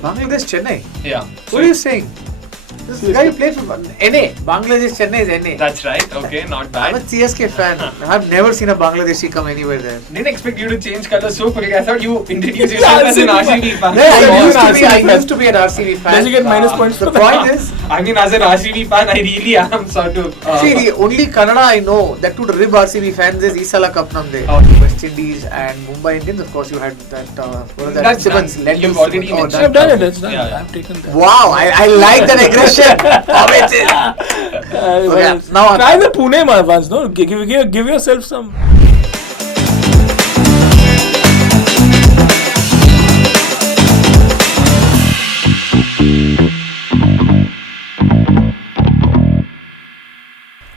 Bangladesh, Chennai. Yeah. What are you saying? This guy played for NA. Bangladesh, Chennai is NA. That's right. Okay, not bad. I'm a CSK fan. I've never seen a Bangladeshi come anywhere there. Didn't expect you to change colour so quick. I thought you introduced yourself as an RCB fan. I used to be an RCB fan. Does he get minus points? The point is, I mean, as an RCB fan, I really am sort of. see, the only Kannada I know that could rib RCB fans is Isala Kapnamde. West Indies and Mumbai Indians. Of course, you had that. What was that? That's Simmons. done. You've already mentioned. I've done it. It's done. Yeah. I've taken that. Wow, I like that aggression. Now try the Pune one once, no? Give yourself some.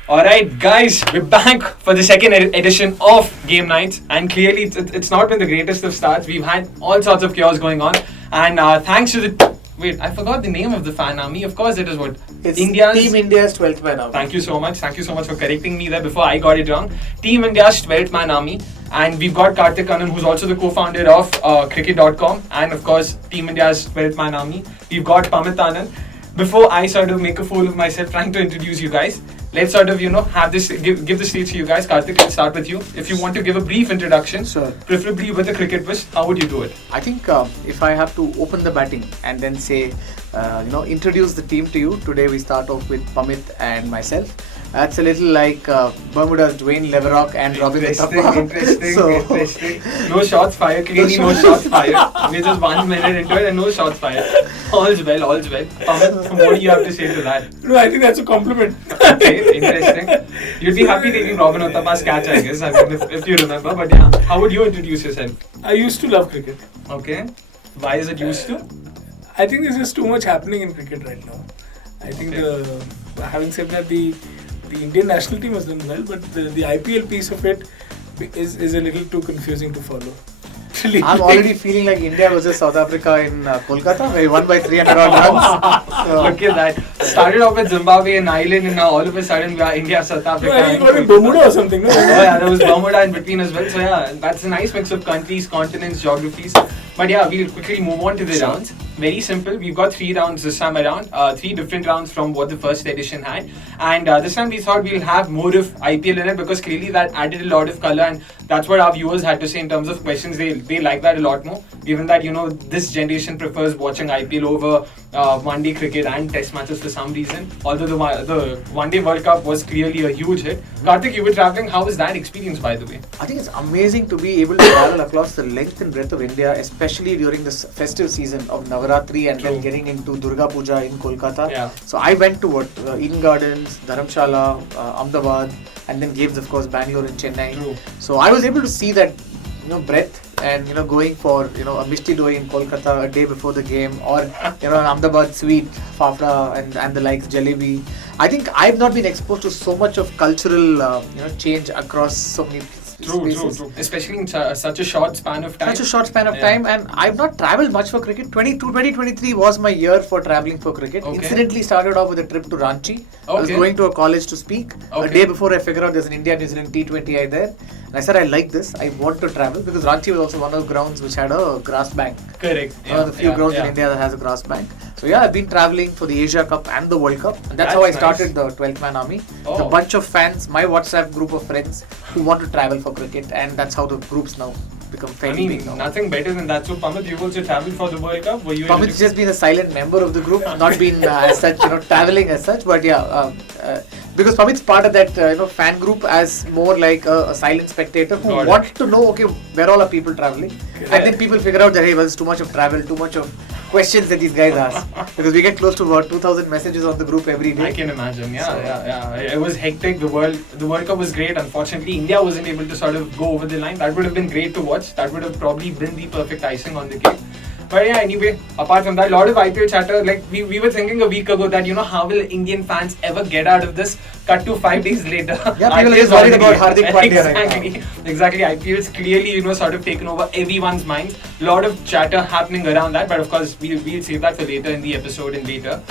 Alright guys, we're back for the second edition of Game Nights, and clearly it's not been the greatest of starts. We've had all sorts of chaos going on, and thanks to the... Wait, I forgot the name of the fan army. Of course it is what? it's India's... Team India's 12th man army. Thank you so much for correcting me there before I got it wrong. Team India's 12th man army, and we've got Karthik Kannan, who's also the co-founder of cricket.com, and of course Team India's 12th man army. We've got Pamit Anand. Before I sort of make a fool of myself trying to introduce you guys, let's sort of, have this, give the stage to you guys. Karthik, let's start with you. If you want to give a brief introduction, sure, preferably with a cricket twist, how would you do it? I think if I have to open the batting and then say, introduce the team to you, today we start off with Pamit and myself. That's a little like Bermuda's Dwayne Leverock and Robin Uthappa. Interesting. No shots fired, clearly no shots fired. We're just 1 minute into it and no shots fired. All's well. Pamit, what do you have to say to that? No, I think that's a compliment. Okay, interesting. You'd be happy taking Robin Uthappa's catch, I guess, if you remember. But yeah, how would you introduce yourself? I used to love cricket. Okay. Why is it used to? I think there's just too much happening in cricket right now. I think having said that, the Indian national team has done well, but the IPL piece of it is a little too confusing to follow. I'm already feeling like India versus South Africa in Kolkata, where we won by 300 odd runs. So. Look at that. Started off with Zimbabwe and Ireland, and now all of a sudden we are India, South Africa. No, I think it was Bermuda or something, no? Oh yeah, there was Bermuda in between as well. So yeah, that's a nice mix of countries, continents, geographies. But yeah, we'll quickly move on to the rounds. Very simple. We've got 3 rounds this time around. 3 different rounds from what the first edition had. And this time we thought we'll have more of IPL in it, because clearly that added a lot of colour, and that's what our viewers had to say in terms of questions. They like that a lot more, given that this generation prefers watching IPL over one-day cricket and test matches for some reason. Although the one-day World Cup was clearly a huge hit. Karthik, you were travelling. How was that experience, by the way? I think it's amazing to be able to travel across the length and breadth of India, especially during this festive season of Navaratri and then getting into Durga Puja in Kolkata. Yeah. So I went to Eden Gardens, Dharamshala, Ahmedabad, and then games, of course, Bangalore and Chennai. True. So I was able to see that breadth, and going for a Mishti Doi in Kolkata a day before the game, or an Ahmedabad sweet, Fafda and the likes, Jalebi. I think I've not been exposed to so much of cultural change across so many spaces. True. Especially in such a short span of time. Time, and I've not travelled much for cricket. 2023 was my year for travelling for cricket. Okay. Incidentally started off with a trip to Ranchi. I was going to a college to speak. A day before I figured out there's an India-New Zealand T20I there. And I said, I like this, I want to travel, because Ranchi was also one of the grounds which had a grass bank. Correct. One of the few grounds in India that has a grass bank. So yeah, I've been travelling for the Asia Cup and the World Cup, and that's how I started the 12th man army. It's a bunch of fans, my WhatsApp group of friends who want to travel for cricket, and that's how the groups now become fairly big now. Nothing better than that. So Pamit, you've also travelled for the World Cup? Pamit's just been a silent member of the group, not been as such, travelling as such, but yeah, because Pamit's part of that fan group as more like a silent spectator who wants to know, where all are people travelling, and then people figure out that, hey, well, it's too much of travel, too much of questions that these guys ask, because we get close to about 2,000 messages on the group every day. I can imagine, yeah. It was hectic. The World Cup was great. Unfortunately, India wasn't able to sort of go over the line. That would have been great to watch. That would have probably been the perfect icing on the cake. But yeah, anyway, apart from that, a lot of IPL chatter. Like we were thinking a week ago that how will Indian fans ever get out of this? Cut to 5 days later. Yeah, people are just worried about Hardik Pandya right now. Exactly. IPL's clearly sort of taken over everyone's minds. A lot of chatter happening around that, but of course we'll save that for later in the episode and later.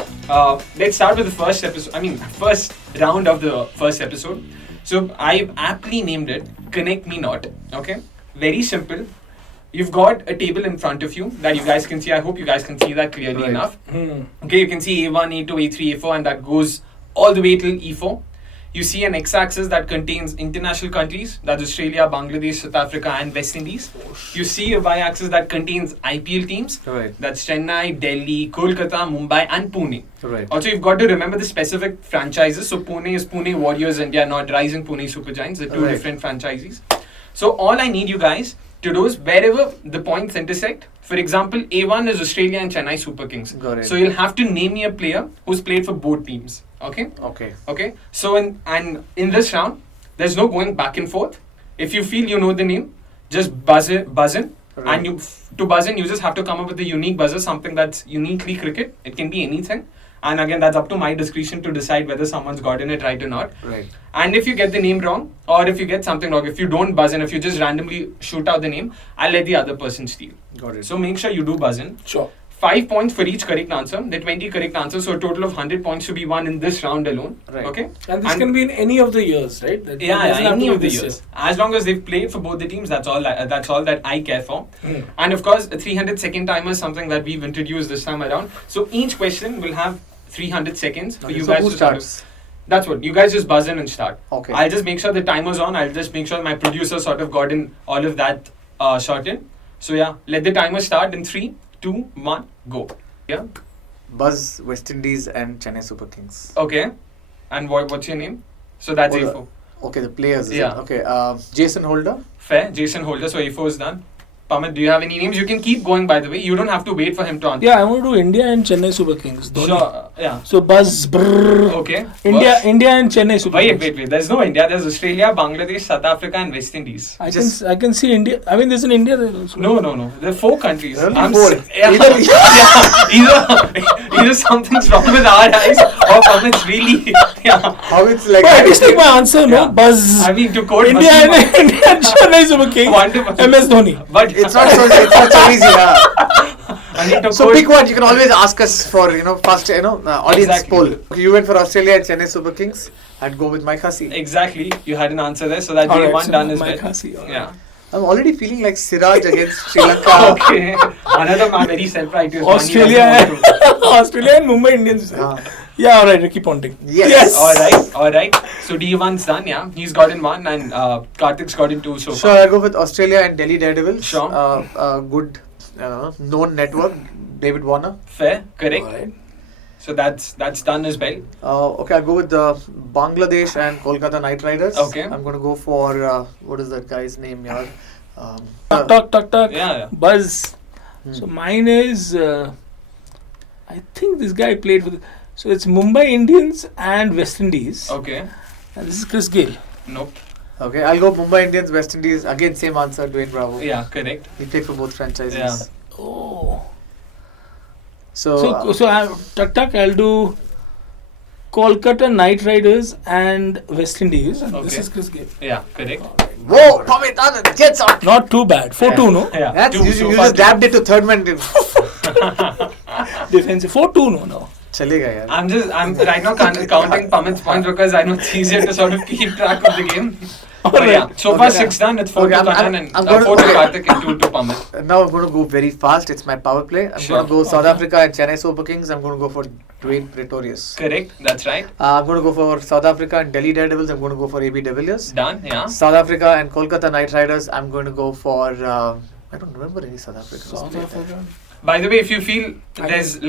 Let's start with the first episode. First round of the first episode. So I've aptly named it "Connect Me Not." Okay, very simple. you've got a table in front of you that you guys can see. I hope you guys can see that clearly enough. Okay, you can see A1, A2, A3, A4, and that goes all the way till E4. You see an x-axis that contains international countries, that's Australia, Bangladesh, South Africa, and West Indies. You see a y-axis that contains IPL teams, that's Chennai, Delhi, Kolkata, Mumbai, and Pune. Also, you've got to remember the specific franchises. So Pune is Pune Warriors India, not Rising Pune Super Giants. They're two different franchises. So all I need you guys to do is wherever the points intersect. For example, A1 is Australia and Chennai Super Kings. So you'll have to name me a player who's played for both teams. Okay. So in this round, there's no going back and forth. If you feel you know the name, just buzz in. And to buzz in, you just have to come up with a unique buzzer, something that's uniquely cricket. It can be anything. And again, that's up to my discretion to decide whether someone's gotten it right or not. And if you get the name wrong, or if you get something wrong, if you don't buzz in, if you just randomly shoot out the name, I'll let the other person steal. So make sure you do buzz in. 5 points for each correct answer. There are 20 correct answers, so a total of 100 points to be won in this round alone. Okay? And this can be in any of the years, right? Any of the years. As long as they've played for both the teams, that's all that I care for. And of course, a 300-second timer is something that we've introduced this time around. So each question will have 300 seconds for you guys to start. That's what. You guys just buzz in and start. I'll just make sure the timer's on. I'll just make sure my producer sort of got in all of that sorted. So yeah, let the timer start in 3, 2, 1, go. Yeah. Buzz, West Indies and Chennai Super Kings. Okay. And what's your name? So that's A4. Okay, the players. Yeah. Okay. Jason Holder. Fair. Jason Holder. So A4 is done. Pamit, do you have any names? You can keep going, by the way. You don't have to wait for him to answer. Yeah, I want to do India and Chennai Super Kings. Sure, yeah. So buzz, brrr. Okay. India and Chennai Super Kings. Wait. There's no India. There's Australia, Bangladesh, South Africa, and West Indies. I can see India. I mean, there's an India there also. No. There are 4 countries. Four. Either something's wrong with our eyes, or Pamit's really. Yeah. How it's like. But I just take my answer, no? Yeah. Buzz. I mean, to quote India and Chennai Super Kings. MS Dhoni. But it's not so easy. So pick one. You can always ask us for first audience poll. You went for Australia and Chennai Super Kings. I'd go with Mike Hussey. Exactly. You had an answer there, so that's one done as well. Mike Hussey. Yeah. I'm already feeling like Siraj against Sri Lanka. Okay. Another man very self-righteous. Australia and Mumbai Indians. Yeah, alright, Ricky Ponting. Yes. Alright. So D1's done, yeah. He's gotten 1 and Karthik's gotten 2 so far. Sure, I'll go with Australia and Delhi Daredevils. Sure. Good known network, David Warner. Fair, correct. Alright. So that's done as well. Okay, I'll go with Bangladesh and Kolkata Knight Riders. Okay. I'm going to go for, what is that guy's name, yaar? Tuck. Yeah. Buzz. So mine is, I think this guy played with, so it's Mumbai Indians and West Indies. Okay. And this is Chris Gayle. Nope. Okay, I'll go Mumbai Indians, West Indies. Again, same answer, Dwayne Bravo. Yeah, correct. He played for both franchises. Yeah. Oh. So Tuck, I'll do Kolkata Knight Riders and West Indies. And this is Chris Gayle. Yeah, correct. Whoa, Pamit, Anand, gets out. Not too bad. 4-2, no? Yeah. That's, you just dabbed it to third man. Defensive. 4-2, no. Chalega, yaar. I'm right now counting Pamit's points because I know it's easier to sort of keep track of the game. But yeah, so far 6 done, it's 4 to Kanan and 4 to Karthik and 2 to Pamit. Now I'm going to go very fast. It's my power play. I'm going to go South Africa and Chennai Super Kings. I'm going to go for Dwayne Pretorius. Correct, that's right. I'm going to go for South Africa and Delhi Daredevils. I'm going to go for AB De Villiers. Done, yeah. South Africa and Kolkata Knight Riders. I'm going to go for, I don't remember any South Africans. By the way, if you feel there's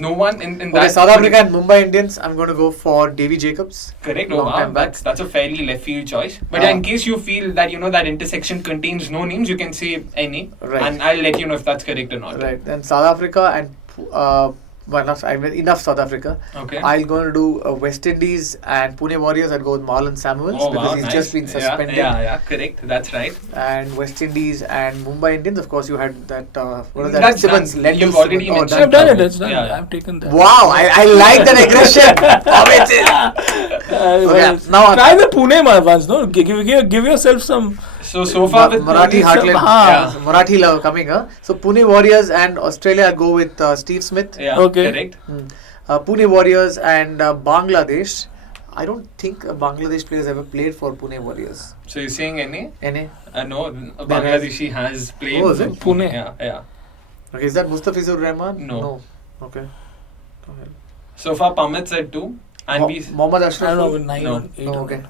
no one in that. South Africa and Mumbai Indians, I'm going to go for Davy Jacobs. Correct, that's a fairly left field choice. But in case you feel that that intersection contains no names, you can say any, and I'll let you know if that's correct or not. Right. Then South Africa and enough South Africa. Okay. I'm going to do West Indies and Pune Warriors. I'll go with Marlon Samuels because he's just been suspended. Yeah, correct. That's right. And West Indies and Mumbai Indians, of course, you had that. What is that? That's Simmons. done. You've already mentioned. I've done it. It's done. Yeah. I've taken that. Wow, I like that aggression. Now try the Pune ones, no? Give yourself some. So far with Marathi heartland, Marathi love coming. So Pune Warriors and Australia, I'll go with Steve Smith. Yeah, okay. Correct. Pune Warriors and Bangladesh, I don't think Bangladesh players ever played for Pune Warriors. So you're saying NA? NA? No, Bangladeshi has played. Oh, is it? Pune. Yeah. Okay, is that Mustafizur Rahman? No. Okay. So far, Pamit said 2. And we. Mohammad I Ashraf? don't know, 9 No. or 8. No, okay.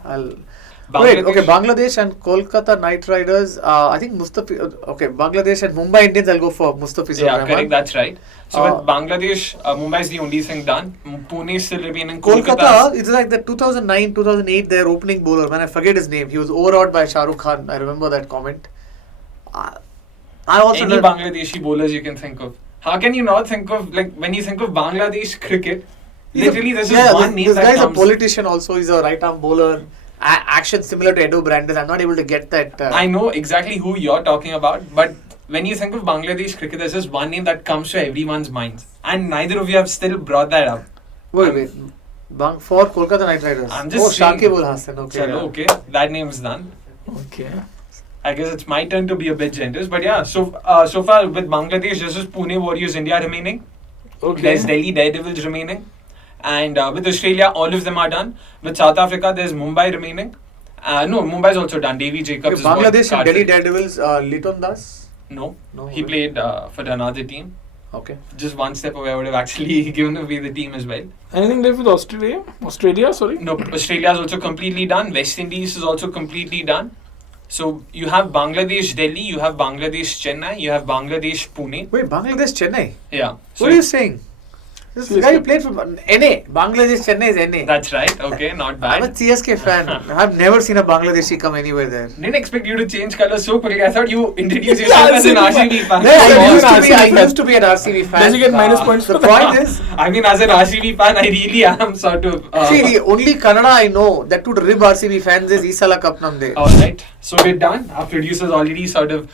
Bangladesh. Wait, okay, Bangladesh and Kolkata Knight Riders. I think okay, Bangladesh and Mumbai Indians. I'll go for Mustafizur Yeah, Rahman. correct. That's right. So with Bangladesh, Mumbai is the only thing done. Pune is still remaining. Kolkata, it's like the 2009, 2008, their opening bowler. Man, I forget his name. He was overawed by Shah Rukh Khan. I remember that comment. I also Any Bangladeshi bowlers you can think of. How can you not think of, like, when you think of Bangladesh cricket, literally there's just one name this that guy's comes. a politician also. He's a right-arm bowler. Action similar to Edo Brandes. I'm not able to get that. I know exactly who you're talking about, but when you think of Bangladesh cricket, there's just one name that comes to everyone's minds. And neither of you have still brought that up. Wait. For Kolkata Knight Riders. I'm just saying. Shakib ul Hasan. Okay. Chalo, okay, that name is done. Okay. I guess it's my turn to be a bit generous, but yeah. So far with Bangladesh, this is Pune Warriors India remaining. Okay. There's Delhi Daredevils remaining, and with Australia, all of them are done. With South Africa, there's Mumbai remaining. No, Mumbai's also done. Davy Jacobs. is Bangladesh and what Delhi Carter- Daredevils. Liton Das. No, No, he okay. played for another team. Okay. Just one step away, I would have actually given away the team as well. Anything left with Australia? Australia, sorry? No, Australia is also completely done. West Indies is also completely done. So you have Bangladesh Delhi, you have Bangladesh Chennai, you have Bangladesh Pune. Wait, Bangladesh Chennai. Yeah. So What are you saying? This guy played for NA. Bangladesh Chennai is NA. that's right. Okay, not I'm a bad. CSK fan. I've never seen a Bangladeshi come anywhere there. Didn't expect you to change colours so quickly. I thought you introduced yourself as an RCB fan. I used to be an RCB fan. Does he get minus points The for that? point is, I mean, as an RCB fan, I really am sort of. see, the only Kannada I know that would rib RCB fans is Isala Kapnamde. Alright, so we're done. Our producer's already sort of,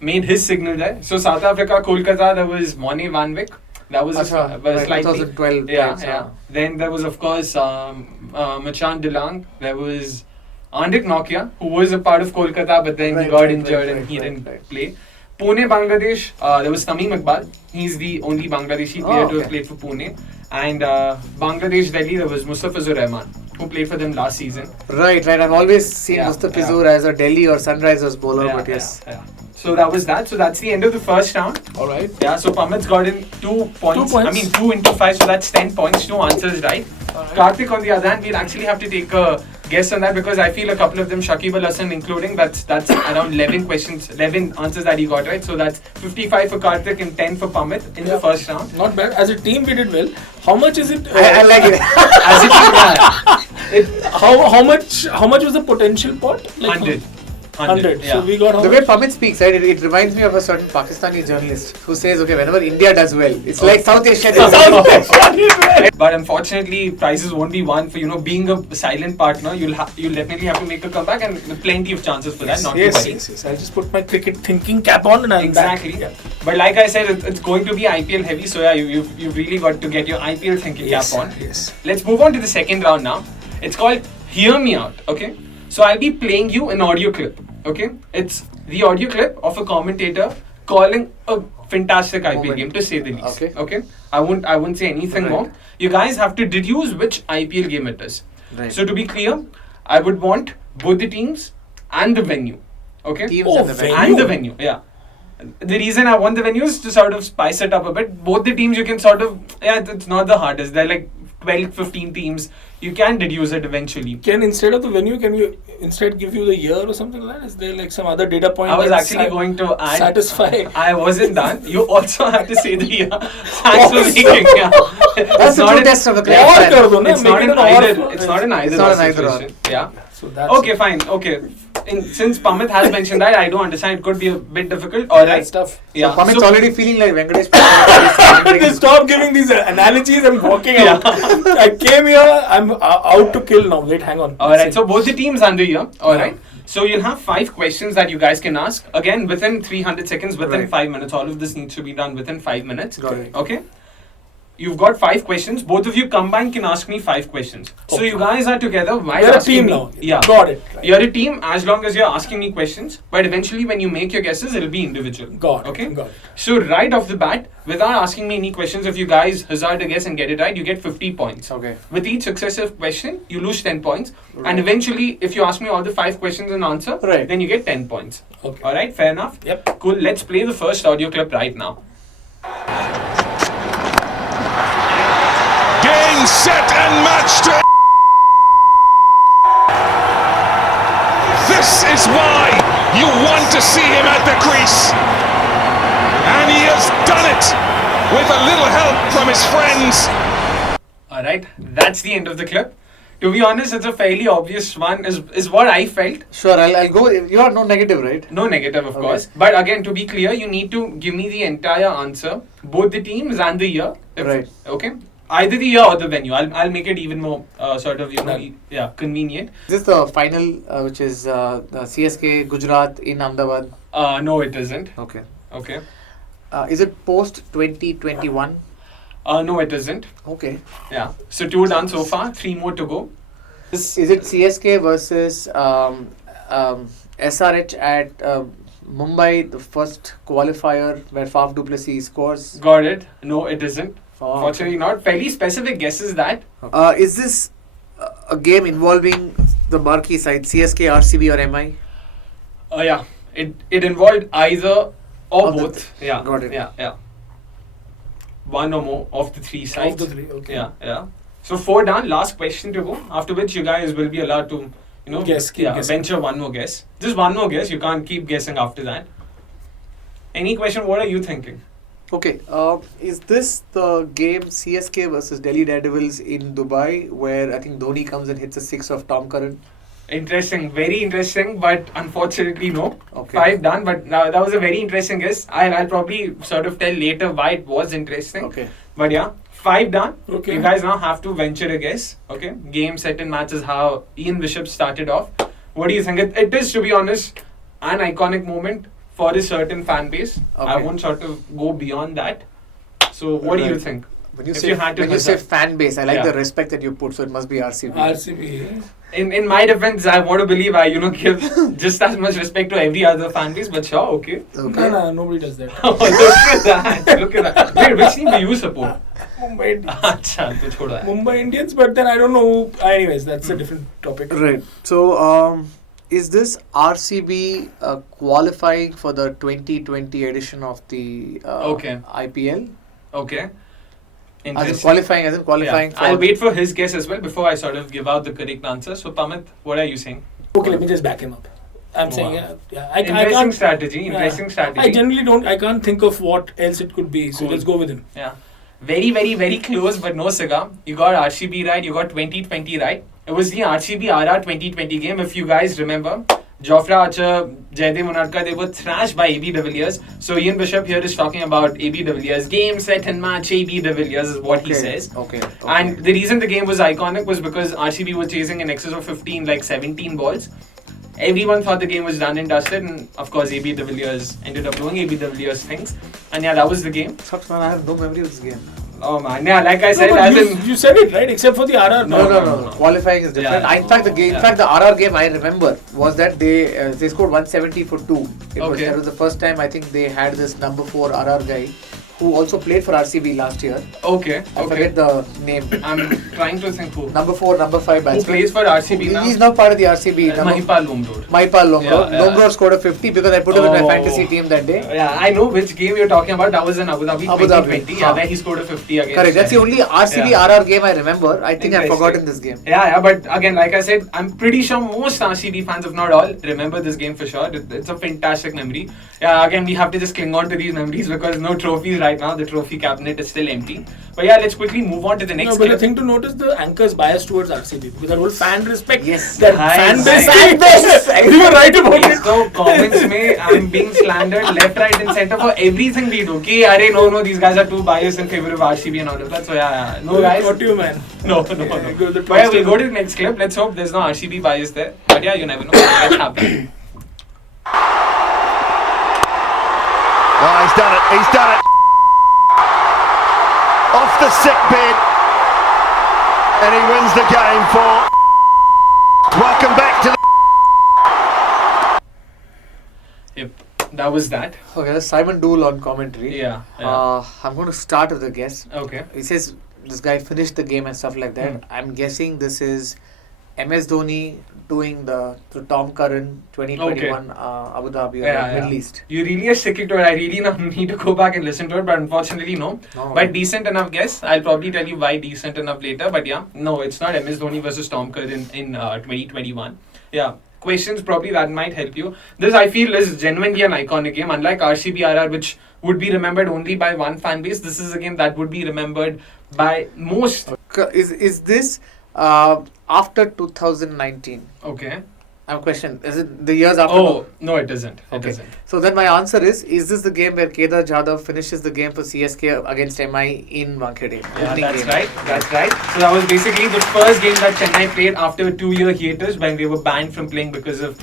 made his signal there. So South Africa, Kolkata, there was Mone Van Wyk. That was Acha, but right, slightly. 2012. Yeah, right, yeah. Then there was, of course, Machan Delang. There was Hardik Nokia, who was a part of Kolkata, but then he got injured and he didn't play. Pune, Bangladesh, there was Tamim Iqbal. He's the only Bangladeshi player to have played for Pune. And Bangladesh, Delhi, there was Mustafizur Rahman, who played for them last season. Right. I've always seen Yeah, Mustafizur as a Delhi or Sunrisers bowler, but yes. Yeah. So that was that. So that's the end of the first round. Alright. Yeah, so Pamit's got in 2 points. 2 points. I mean, 2 into 5, so that's 10 points. 2 answers right. Karthik, on the other hand, we'll actually have to take a guess on that because I feel a couple of them, Shakib Al Hasan including, that's around 11 answers that he got right. So that's 55 for Karthik and 10 for Pamit in the first round. Not bad. As a team, we did well. How much is it? I like it. As it is, How much was the potential pot? 100. 100. Yeah. So we got how The way much? Pamit speaks, right, it reminds me of a certain Pakistani journalist who says, okay, whenever India does well, it's like South Asia. But unfortunately, prizes won't be won for being a silent partner. You'll definitely have to make a comeback, and plenty of chances for that. Not to worry. Yes. I'll just put my cricket thinking cap on and I'm Exactly. back. But like I said, it's going to be IPL heavy. So yeah, you've really got to get your IPL thinking cap on. Yes. Let's move on to the second round now. It's called Hear Me Out. Okay. So I'll be playing you an audio clip. Okay. It's the audio clip of a commentator calling a fantastic IPL game, to say the least. Okay. I won't say anything more. You guys have to deduce which IPL game it is. Right. So to be clear, I would want both the teams and the venue. Okay. Teams Oh, and the venue. venue. And the venue, yeah. The reason I want the venue is to sort of spice it up a bit. Both the teams you can sort of, it's not the hardest. They're like 12, 15 teams. You can deduce it eventually. Can instead of the venue, can we instead give you the year or something like that? Is there like some other data point? I was that actually going to add. satisfy. I wasn't done. You also have to say the year. Thanks for making. Yeah. That's the true test of a cricket Or fan. kar do na, It's make not it an an or. either. It's not an either. It's not an either or. situation. Yeah. So that's Okay, fine. Okay. Since Pamit has mentioned that, I do understand it could be a bit difficult. All right. That's tough. Yeah. Pamit's So- already feeling like Venkatesh. Just stop giving these analogies and walking out. I came here, I'm out to kill now. Wait, hang on. Alright, so both the teams under here. Alright. So you'll have 5 questions that you guys can ask. Again, within 300 seconds, within Right. 5 minutes. All of this needs to be done within 5 minutes. Got it. Okay? You've got 5 questions. Both of you combined can ask me 5 questions. So you guys are together. We're a team now. Yeah. Got it. Right. You're a team as long as you're asking me questions. But eventually, when you make your guesses, it'll be individual. Got it. Okay. Got it. So right off the bat, without asking me any questions, if you guys hazard a guess and get it right, you get 50 points. Okay. With each successive question, you lose 10 points. Right. And eventually, if you ask me all the 5 questions and answer, Right. then you get 10 points. Okay. All right. Fair enough. Yep. Cool. Let's play the first audio clip right now. Game, set and matched. This is why you want to see him at the crease. And he has done it with a little help from his friends. Alright, that's the end of the clip. To be honest, it's a fairly obvious one, is what I felt. Sure, I'll go. You are no negative, right? No negative, of Okay. course. But again, to be clear, you need to give me the entire answer, both the teams and the year. Right. Okay? Either the year or the venue. I'll make it even more sort of, convenient. This is the final, which is the CSK Gujarat in Ahmedabad. No, it isn't. Okay. Okay. Is it post 2021? No, it isn't. Okay. Yeah. So 2 done so far, 3 more to go. Is it CSK versus SRH at Mumbai, the first qualifier where Faf du Plessis scores? Got it. No, it isn't. Oh, Fortunately not. Fairly specific guesses that. Is this a game involving the marquee side, CSK, RCB or MI? Yeah. It involved either or Of the both. Yeah. Got it. Yeah. One or more of the 3 sides. Of the 3. Okay. Yeah. So 4 done. Last question to go. After which you guys will be allowed to, Guess, keep guessing. venture one more guess. Just one more guess. You can't keep guessing after that. Any question? What are you thinking? Okay. Is this the game CSK versus Delhi Daredevils in Dubai, where I think Dhoni comes and hits a 6 of Tom Curran? Interesting. Very interesting. But unfortunately, no. Okay. 5 done. But that was a very interesting guess. I'll probably sort of tell later why it was interesting. Okay. But yeah. 5 done. Okay. You guys now have to venture a guess. Okay. Game, set and match is how Ian Bishop started off. What do you think? It is, to be honest, an iconic moment for a certain fan base. I Okay. won't sort of go beyond that. So what do you Right. think? When you If say you had to when you say hazard. fan base, I like Yeah. the respect that you put. So it must be RCB. RCB. In my defense, I want to believe I give just as much respect to every other fan base. But sure, okay. Okay. No, nobody does that. Oh, look at that! Look at that! Wait, which team do you support? Mumbai Indians. Acha, to choda hai. Mumbai Indians, but then I don't know. Anyways, that's a different topic. Right. So, is this RCB qualifying for the 2020 edition of the Okay. IPL? Okay. As in Interesting. qualifying Yeah. for... I'll wait for his guess as well before I sort of give out the correct answer. So, Pamit, what are you saying? Okay, let me just back him up. I'm saying, Wow. I Interesting can't. strategy. Yeah. Interesting strategy. I generally don't. I can't think of what else it could be. So Cool. let's go with him. Yeah. Very, very, very close, but no cigar. You got RCB right. You got 2020 right. It was the RCB RR 2020 game. If you guys remember, Jofra Archer, Jaidev Unadkar, they were thrashed by AB de Villiers. So Ian Bishop here is talking about AB de Villiers. Game, set and match, AB de Villiers is what he says. Okay. And the reason the game was iconic was because RCB was chasing in excess of 15, like 17 balls. Everyone thought the game was done and dusted, and of course AB de Villiers ended up doing AB de Villiers things. And yeah, that was the game. Sucks, man. I have no memory of this game. Oh man, yeah, like I said, No, but as you, in... you said it right, except for the RR. No. Qualifying is different. Yeah. In fact, the game, Yeah. in fact, the RR game I remember was that they scored 170 for 2. Okay. That was the first time I think they had this number 4 RR guy who also played for RCB last year. Okay, I forget the name. I'm trying to think who. Number 4, number 5 Who batsman. plays for RCB now? He's now part of the RCB. Mahipal Lomrod. Maipal Lomrod. Yeah. Lomrod scored a 50 because I put him in my Oh. fantasy team that day. Yeah, I know which game you're talking about. That was in Abu Dhabi Abu Dhabi. 2020. Yeah, Huh. where he scored a 50 against. Correct. That's the only RCB Yeah. RR game I remember. I think I've Interesting. forgotten this game. Yeah, but again, like I said, I'm pretty sure most RCB fans, if not all, remember this game for sure. It's a fantastic memory. Yeah, again, we have to just cling on to these memories because no trophies right now. The trophy cabinet is still empty. But yeah, let's quickly move on to the next No, but the clip. thing to notice, the anchor's bias towards RCB because that whole fan respect. Yes. That Hi, fan base. fan base. We were right about it. So comments में I'm being slandered left, right, and center for everything we do. Ki, arey, no, these guys are too biased in favor of RCB and all of that. So yeah, no guys. Got you, man. No. Go to the But yeah, we'll positive. go to the next clip. Let's hope there's no RCB bias there. But yeah, you never know. Let's happen. Oh, he's done it. off the sick bed, and he wins the game for. Welcome back to the. Yep, that was that. Okay, that's Simon Dool on commentary. Yeah. I'm going to start with the guess. Okay. He says this guy finished the game and stuff like that. I'm guessing this is MS Dhoni doing the Tom Curran 2021 Abu Dhabi or Middle East. You really are sticking to it. I really need to go back and listen to it, but unfortunately no. But decent enough guess. I'll probably tell you why decent enough later. But yeah, no, it's not MS Dhoni versus Tom Curran in 2021. Yeah. Questions probably that might help you. This I feel is genuinely an iconic game. Unlike RCB-RR, which would be remembered only by one fan base, this is a game that would be remembered by most. Is this after 2019? Okay. I'm questioning. Is it the years after? Oh, no, it isn't. It Okay. isn't. So then my answer is this the game where Kedar Jadhav finishes the game for CSK against MI in Wankhede? Yeah, that's right. That's right. So that was basically the first game that Chennai played after a 2-year hiatus when they were banned from playing because of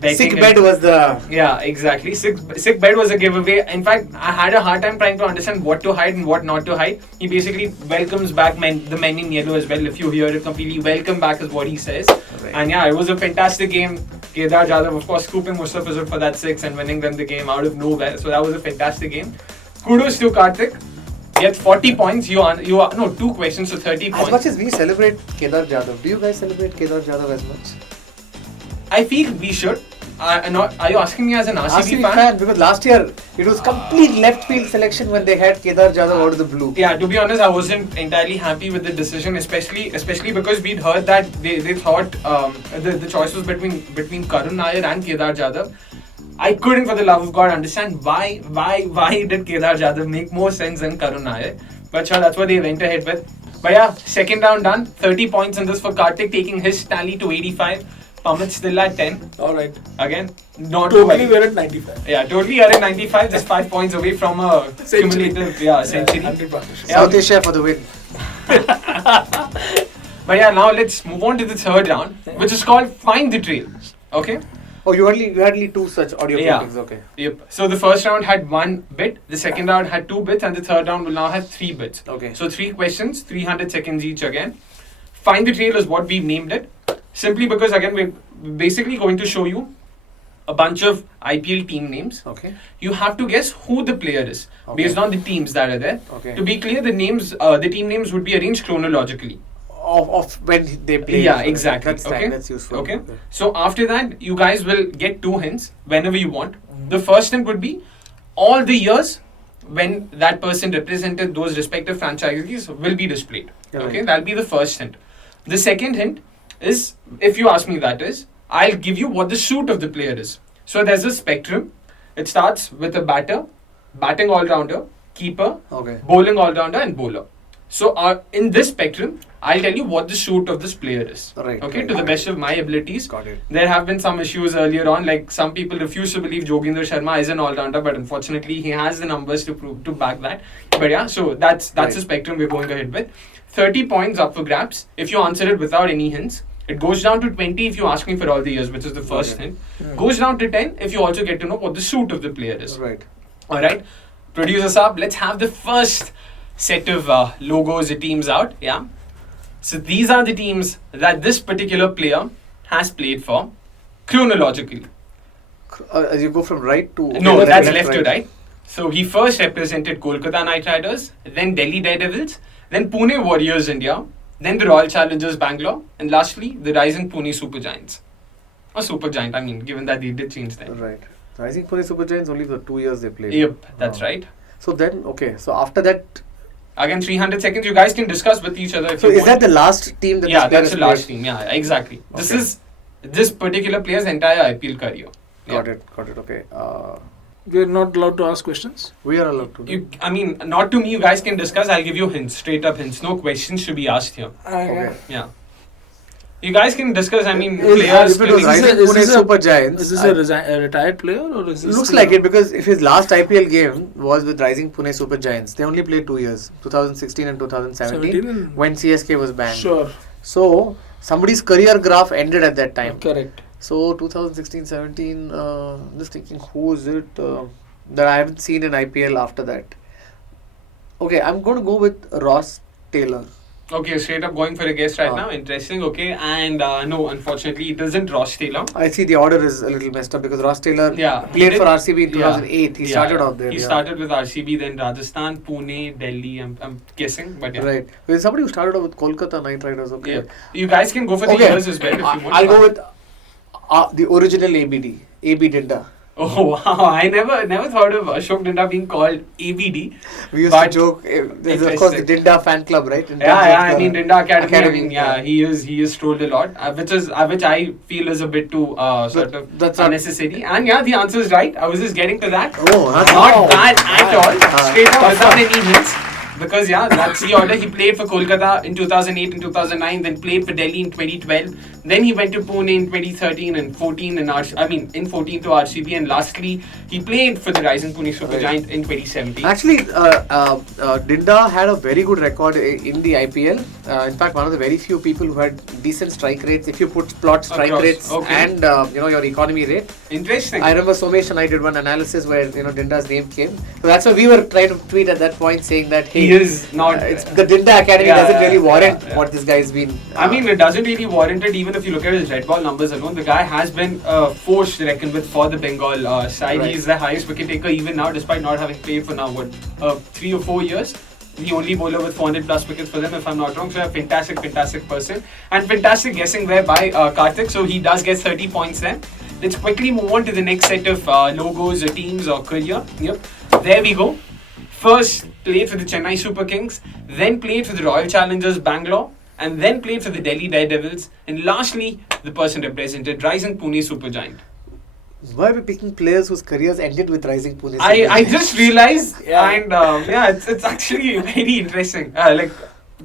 betting. Sick bed was the... Yeah, exactly. Sick bed was a giveaway. In fact, I had a hard time trying to understand what to hide and what not to hide. He basically welcomes back the men in yellow as well. If you hear it completely, welcome back is what he says. Right. And yeah, it was a fantastic game. Kedar Jadhav, of course, scooping Mustafizur for that 6 and winning them the game out of nowhere. So that was a fantastic game. Kudos to Karthik. Get 40 points. You are 2 questions, so 30 points. As much as we celebrate Kedar Jadhav, do you guys celebrate Kedar Jadhav as much? I feel we should. Are you asking me as an RCB fan? Because last year it was complete left field selection when they had Kedar Jadhav out of the blue. Yeah, to be honest, I wasn't entirely happy with the decision, especially because we'd heard that they thought the choice was between Karun Nair and Kedar Jadhav. I couldn't, for the love of God, understand why did Kedar Jadhav make more sense than Karun Nair. But sure, that's what they went ahead with. But yeah, second round done. 30 points in this for Karthik, taking his tally to 85. Pamit still at 10. Alright. Again, not Totally we're at 95. Yeah, totally are at 95, just 5 points away from a cumulative century. South Asia for the win. But yeah, now let's move on to the third round, which is called Find the Trail. Okay? Oh, you had only 2 such audio clippings, okay. Yep. So the first round had 1 bit, the second round had 2 bits, and the third round will now have 3 bits. Okay. So 3 questions, 300 seconds each again. Find the Trail is what we've named it. Simply because, again, we're basically going to show you a bunch of IPL team names. Okay. You have to guess who the player is based on the teams that are there. Okay. To be clear, the team names would be arranged chronologically. Of when they play. Yeah, exactly. That's okay. That's useful. Okay. So after that, you guys will get 2 hints whenever you want. The first hint would be all the years when that person represented those respective franchises will be displayed. Okay, that'll be the first hint. The second hint is, if you ask me that is, I'll give you what the suit of the player is. So there's a spectrum. It starts with a batter, batting all-rounder, keeper, bowling all-rounder and bowler. So in this spectrum, I'll tell you what the suit of this player is. Right. Okay, to the best of my abilities. Got it. There have been some issues earlier on, like some people refuse to believe Joginder Sharma is an all-rounder, but unfortunately he has the numbers to back that. But yeah, so that's the spectrum we're going ahead with. 30 points up for grabs if you answer it without any hints. It goes down to 20 if you ask me for all the years, which is the first hint. Goes down to 10 if you also get to know what the suit of the player is. Right. Alright. Producer Saab, let's have the first set of logos, the teams out. Yeah. So these are the teams that this particular player has played for chronologically. As you go from right to... No, that's left to right. So he first represented Kolkata Knight Riders, then Delhi Daredevils, then Pune Warriors India, then the Royal Challengers Bangalore, and lastly the Rising Pune Super Giants. Or Super Giant, I mean, given that they did change that. Right. Rising Pune Super Giants, only for 2 years they played. Yep, that's right. So then, so after that... Again, 300 seconds, you guys can discuss with each other if you want. So is that the last team that that's the last team, yeah, exactly. Okay. This is this particular player's entire IPL career. Got it, okay. We are not allowed to ask questions? We are allowed to. I mean, not to me, you guys can discuss. I'll give you hints, straight up hints. No questions should be asked here. Okay. Yeah. You guys can discuss, I mean, players. If it was Pune Super Giants. Is this a retired player? Or is this looks like it, because if his last IPL game was with Rising Pune Super Giants, they only played 2 years, 2016 and 2017, when CSK was banned. Sure. So, somebody's career graph ended at that time. Correct. So 2016-17, I'm just thinking who is it that I haven't seen in IPL after that. Okay, I'm going to go with Ross Taylor. Okay, straight up going for a guess right now. Interesting. Okay, and no, unfortunately, it isn't Ross Taylor. I see the order is a little messed up because Ross Taylor Yeah, played he for did- RCB in 2008. He started off there. He started with RCB, then Rajasthan, Pune, Delhi. I'm guessing, but yeah. Right. There's somebody who started off with Kolkata Knight Riders. Okay. Yeah. You guys can go for the Okay. years as well if you want. I'll go with the original ABD. AB Dinda. Oh wow! I never thought of Ashok Dinda being called ABD. We used But to joke. There's of course the interesting. Dinda fan club, right? In terms Yeah, of I the mean Dinda Academy. I mean, yeah. he is trolled a lot, which I feel is a bit too sort of that's not- unnecessary. And yeah, the answer is right. I was just getting to that. Oh, that's Not bad at all. Straight up tough without one. any hints. Because yeah, that's the order. He played for Kolkata in 2008 and 2009, then played for Delhi in 2012. Then he went to Pune in 2013 and 14 in in 14 to RCB, and lastly he played for the Rising Pune Supergiant in 2017. Actually, Dinda had a very good record in the IPL. In fact, one of the very few people who had decent strike rates. If you plot strike Across, rates okay. and your economy rate. Interesting. I remember Somesh and I did one analysis where Dinda's name came. So that's why we were trying to tweet at that point saying that He is not. it's the Dinda Academy Yeah, doesn't really warrant yeah. what this guy's been. I mean, it doesn't really warrant it. Even if you look at his red ball numbers alone, the guy has been forced to reckon with for the Bengal side. Right. He's the highest wicket taker even now, despite not having played for now 3 or 4 years. The only bowler with 400 plus wickets for them, if I'm not wrong. So a fantastic person and fantastic guessing there by Karthik. So he does get 30 points there. Let's quickly move on to the next set of logos, teams, or career. Yep, there we go. First played for the Chennai Super Kings, then played for the Royal Challengers Bangalore, and then played for the Delhi Daredevils, and lastly, the person represented Rising Pune Supergiant. Why are we picking players whose careers ended with Rising Pune? I just realized, Yeah. and it's actually very interesting, like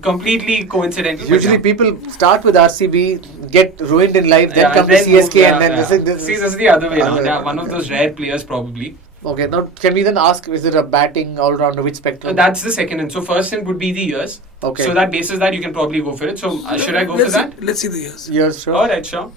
completely coincidental. but Usually yeah. people start with RCB, get ruined in life, then Yeah, come and to move- CSK, yeah, and then yeah. this See, is this is the other way around. other Yeah, way. one of those rare players probably. Okay, now can we then ask, is it a batting all-rounder, which spectrum? That's the second hint. So first hint would be the years. Okay. So that basis that you can probably go for it. So should I go for that? Let's see the years. Years, sure. Alright, sure.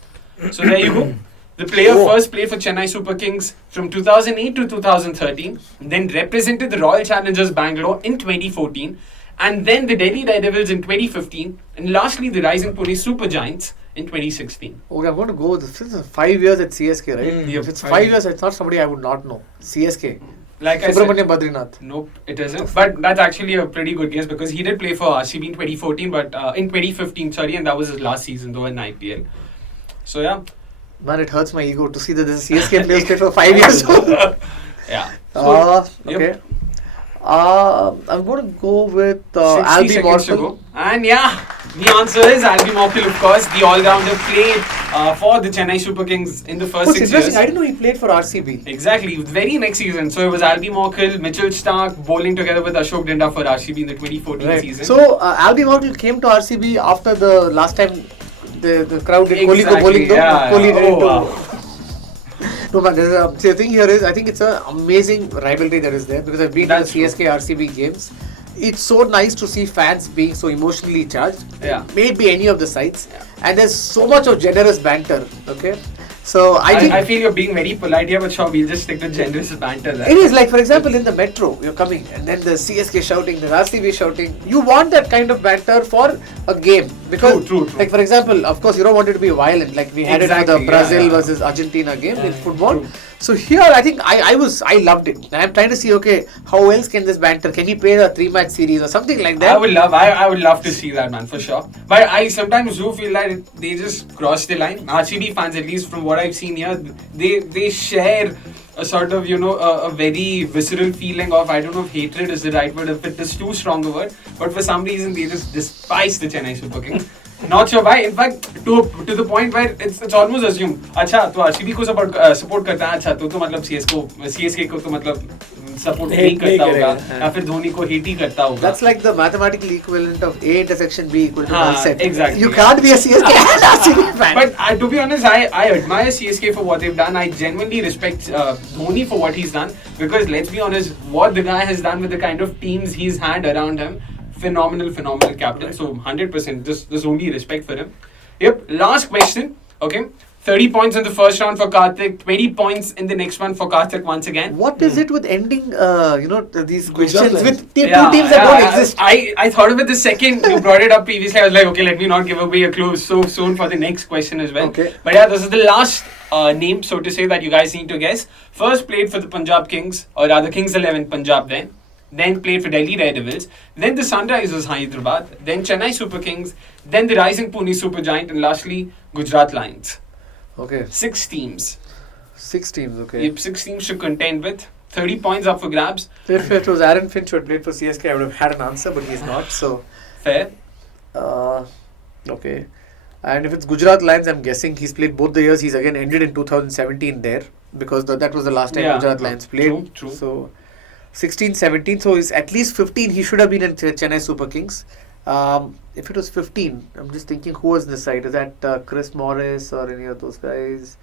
So there you go. The player first played for Chennai Super Kings from 2008 to 2013, then represented the Royal Challengers Bangalore in 2014, and then the Delhi Daredevils in 2015, and lastly the Rising Pune Supergiants in 2016. Okay, I'm going to go with this. This is 5 years at CSK, right? Yep. If it's 5 years, it's not somebody I would not know. CSK. Like I Subramanian said, Badrinath. nope, it isn't. But that's actually a pretty good guess because he did play for RCB in 2014, but in 2015, sorry, and that was his last season though in IPL. So yeah. Man, it hurts my ego to see that this CSK players played for 5 years. Yeah. Okay. I'm going to go with 60 Albie seconds to Morphle. go. And yeah, the answer is Albie Morphle, of course. The all-rounder played for the Chennai Super Kings in the first What's 6 interesting, years. I didn't know he played for RCB. Exactly, very next season. So it was Albie Morphle, Mitchell Stark bowling together with Ashok Dinda for RCB in the 2014 Right. season. So, Albie Morphle came to RCB after the last time the crowd did Kohli go bowling. though. yeah. Kohli did Oh, it too. wow. No, man, see, the thing here is, I think it's an amazing rivalry that is there because I've been That's to the CSK RCB games. It's so nice to see fans being so emotionally charged. Yeah. Maybe any of the sides. Yeah. And there's so much of generous banter. Okay. So I think I feel you're being very polite here, but sure, we'll just stick to generous banter there. it is like, for example, in the metro, you're coming and then the CSK shouting, the RCB shouting. You want that kind of banter for a game because, True. like for example, of course, you don't want it to be violent. Like we had it for Exactly, the Brazil yeah. versus Argentina game in football. True. So here, I think I loved it. I'm trying to see, okay, how else can this banter? Can he play a 3-match series or something like that? I would love to see that, man, for sure. But I sometimes do feel that they just cross the line. RCB fans, at least from what I've seen here, they share a sort of, a very visceral feeling of, I don't know if hatred is the right word, if it is too strong a word, but for some reason they just despise the Chennai Super Kings. Not sure why. In fact, to the point where it's almost assumed. अच्छा तो RCB को support करता है. अच्छा तो मतलब CSK को तो मतलब support नहीं करता होगा. या फिर धोनी को hate ही करता होगा. That's like the mathematical equivalent of A intersection B equal to null set. Exactly. You can't be a CSK and RCB fan. But to be honest, I admire CSK for what they've done. I genuinely respect Dhoni for what he's done because let's be honest, what the guy has done with the kind of teams he's had around him, phenomenal captain. So 100%, just only respect for him. Yep. Last question. Okay. 30 points in the first round for Karthik, 20 points in the next one for Karthik once again. What is it with ending, these questions lines. with two teams that don't exist? I thought of it the second you brought it up previously. I was like, okay, let me not give away a clue so soon for the next question as well. Okay. But yeah, this is the last name, so to say, that you guys need to guess. First played for the Punjab Kings, or rather Kings 11 Punjab then played for Delhi Daredevils, then the Sunrisers Hyderabad, then Chennai Super Kings, then the Rising Pune Supergiant, and lastly Gujarat Lions. Okay. 6 teams. 6 teams, okay. Yep, 6 teams to contend with. 30 points up for grabs. If it was Aaron Finch who had played for CSK, I would have had an answer, but he's not, so... Fair. Okay. And if it's Gujarat Lions, I'm guessing he's played both the years. He's again ended in 2017 there, because that was the last time Gujarat Lions played. True. So, 16, 17, so he's at least 15. He should have been in Chennai Super Kings. If it was 15, I'm just thinking who was in the side. Is that Chris Morris or any of those guys?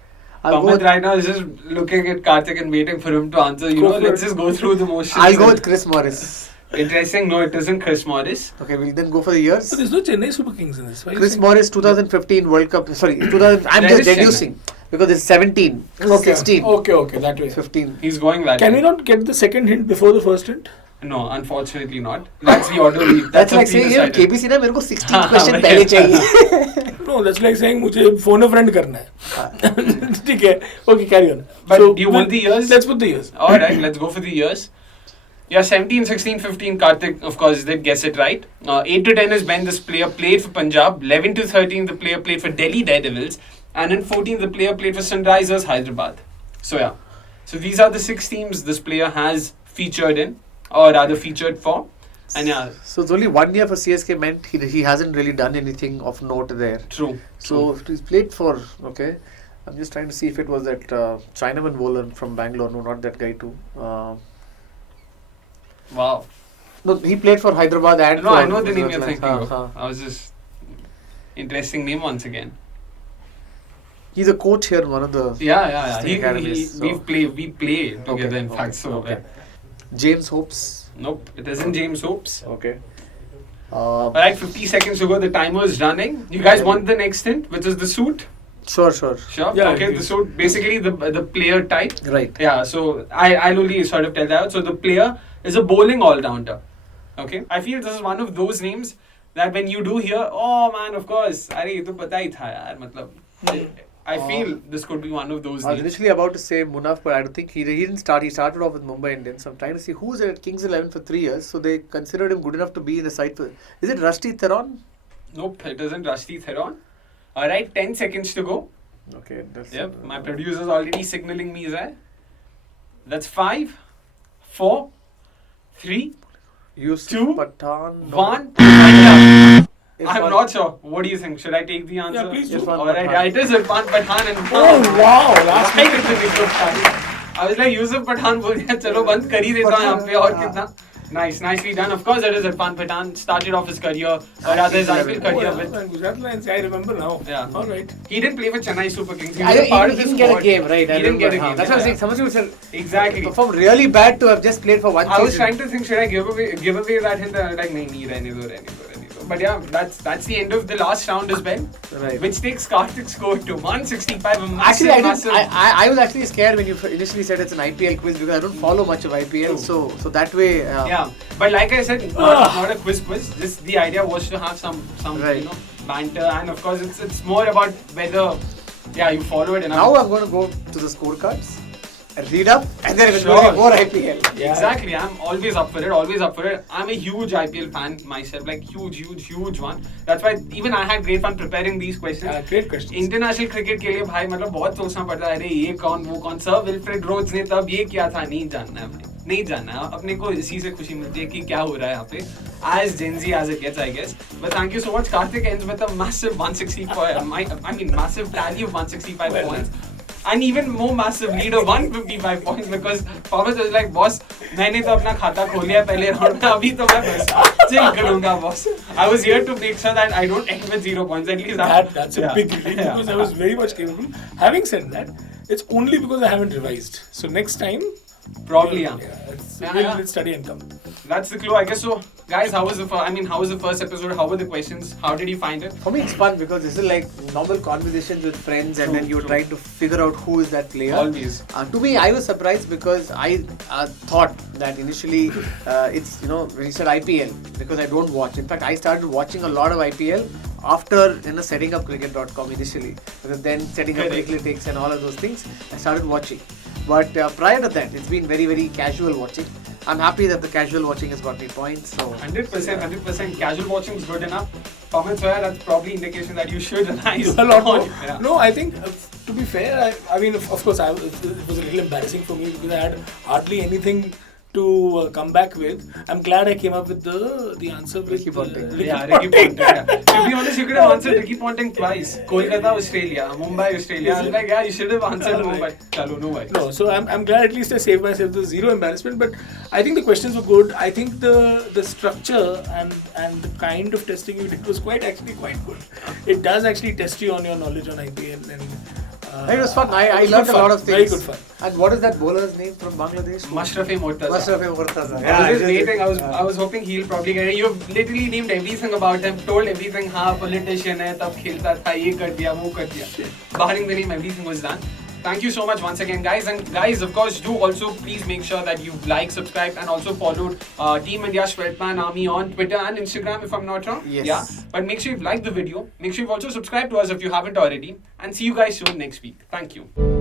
Pamit right now is just looking at Karthik and waiting for him to answer. Let's just go through the motions. I'll go with Chris Morris. Interesting. No, it isn't Chris Morris. Okay, we'll then go for the years. But there's no Chennai Super Kings in this. Chris Morris, 2015 World Cup. Sorry, 2000. I'm just deducing because it's 17, 16. Okay, that way. 15. He's going that Can way. we not get the second hint before the first hint? No, unfortunately not. That's the order. That's like saying, here, KBC ना मेरे को 16 question पहले चाहिए. No, that's like saying मुझे phone a friend करना है. ठीक है. Okay, carry on. But do you want the years? Let's put the years. Alright, let's go for the years. Yeah, 17, 16, 15, Karthik, of course, did guess it right. 8 to 10 is when this player played for Punjab. 11 to 13, the player played for Delhi Daredevils. And in 14, the player played for Sunrisers Hyderabad. So yeah. So these are the 6 teams this player has featured in, or rather featured for. And yeah. So it's only 1 year for CSK meant he hasn't really done anything of note there. True. So he's played for, okay. I'm just trying to see if it was that Chinaman bowler from Bangalore. No, not that guy too. Wow. No, he played for Hyderabad and No, for I know the name you're Gujarat thinking Lions. of. I was just... Interesting name once again. He's a coach here in one of the Yeah. academies, so. We play together, in fact. So okay. James Hopes. Nope, it isn't James Hopes. Okay. Alright, 50 seconds to go. The timer is running. You guys want the next hint, which is the suit? Sure. Sure. Yeah, Okay, the suit, basically the player type. Right. Yeah, so I'll only sort of tell that out. So the player is a bowling all-rounder. Okay, I feel this is one of those names that when you do hear, oh man, of course, अरे ये तो पता ही था यार, मतलब I feel this could be one of those I was names. initially about to say Munaf, but I don't think he didn't start. He started off with Mumbai Indians. So I'm trying to see who's at Kings 11 for 3 years. So they considered him good enough to be in the side for. Is it Rusty Theron? Nope, it isn't Rusty Theron. Alright, 10 seconds to go. Okay. That's Yep, my producer's already signaling me there. That's 5, 4, 3, Yusuf 2, Pathan. 1. I'm Irfan- not sure. What do you think? Should I take the answer? Yeah, please do. Irfan Alright, Pathan. yeah, it is Irfan Pathan and Oh wow! Last Right into the group chat. I was like, Yusuf Pathan बोल दिया, चलो बंद कर ही देता हूँ यहाँ पे और कितना. Nice, nicely done. Of course, it is Irfan Pathan. Started off his career, or rather his IPL career with. Gujarat Lions, I remember now. Yeah. All right. He didn't play for Chennai Super Kings. He I was a part he of the didn't get a squad. game, right? He didn't get a game. That's what I'm yeah. saying. Someone would say Exactly. performed really bad to have just played for one I was season. trying to think, should I give away that hint? And I was like, nahi, रहने दो. But yeah, that's the end of the last round as well. Right. Which takes Karthik's score to 165. Actually, Massive. I was actually scared when you initially said it's an IPL quiz because I don't follow much of IPL. So that way. Yeah, but like I said, not a quiz. Just the idea was to have some Right. banter, and of course it's more about whether you follow it enough. Now I'm going to go to the scorecards, read up, and then we'll Sure. go more IPL. Yeah. Exactly, I'm always up for it. I'm a huge IPL fan myself, like huge one. That's why even I had great fun preparing these questions. Great questions. International cricket के लिए भाई मतलब बहुत सोचना पड़ता है, अरे ये कौन वो कौन सर विल्फ्रेड रोड्स ने तब ये किया था, नहीं जानना है भाई, नहीं जानना है. अपने को इसी से खुशी मिलती है कि क्या हो रहा है यहाँ पे, as Gen Z as it gets, I guess. But thank you so much. Karthik ends with a massive 165, massive tally of 165 Well points. And even more massive lead of 155 points because Pawat was like, boss, मैंने तो अपना खाता खोल लिया पहले round में, अभी तो मैं बस चिल करूँगा boss. I was here to make sure that I don't end with 0 points. At least That's a big relief because I was very much capable. Having said that, it's only because I haven't revised. So next time, Probably, yeah. We'll study and come. That's the clue, I guess. So, guys, how was the first episode? How were the questions? How did you find it? For me, it's fun because this is like normal conversations with friends, and then you're trying to figure out who is that player. Always. To me, I was surprised because I thought that initially it's when you said IPL, because I don't watch. In fact, I started watching a lot of IPL after setting up cricket.com initially, because then setting up Analytics and all of those things, I started watching. But prior to that, it's been very, very casual watching. I'm happy that the casual watching has got me points. So 100%. Casual watching is good enough. Comments were that's probably indication that you should analyze a lot more. Yeah. No, I think to be fair, I mean, of course, it was a little embarrassing for me because I had hardly anything to come back with. I'm glad I came up with the answer with Ricky Ponting. Ricky Ponting. Yeah. To be honest, you could have answered Ricky Ponting twice. Kolkata, Australia. Mumbai, Australia. I was like, yeah, you should have answered Mumbai. Chalo, no worries. No, so I'm glad at least I saved myself the zero embarrassment. But I think the questions were good. I think the structure and the kind of testing you did was quite good. It does actually test you on your knowledge on IPL and. It was fun. I learned a lot of things. Very good fun. And what is that bowler's name from Bangladesh? Mashrafe Mortaza. Mashrafe Mortaza. I was just waiting. I was hoping he'll probably get it. You've literally named everything about him, told everything. हाँ, politician है, तब खेलता था, ये कर दिया, वो कर दिया. Barring the name, everything was done. Thank you so much once again, guys. And guys, of course, do also please make sure that you've liked, subscribed, and also followed Team India Shwetman Army on Twitter and Instagram, if I'm not wrong. Yes. Yeah. But make sure you've liked the video. Make sure you've also subscribed to us if you haven't already. And see you guys soon next week. Thank you.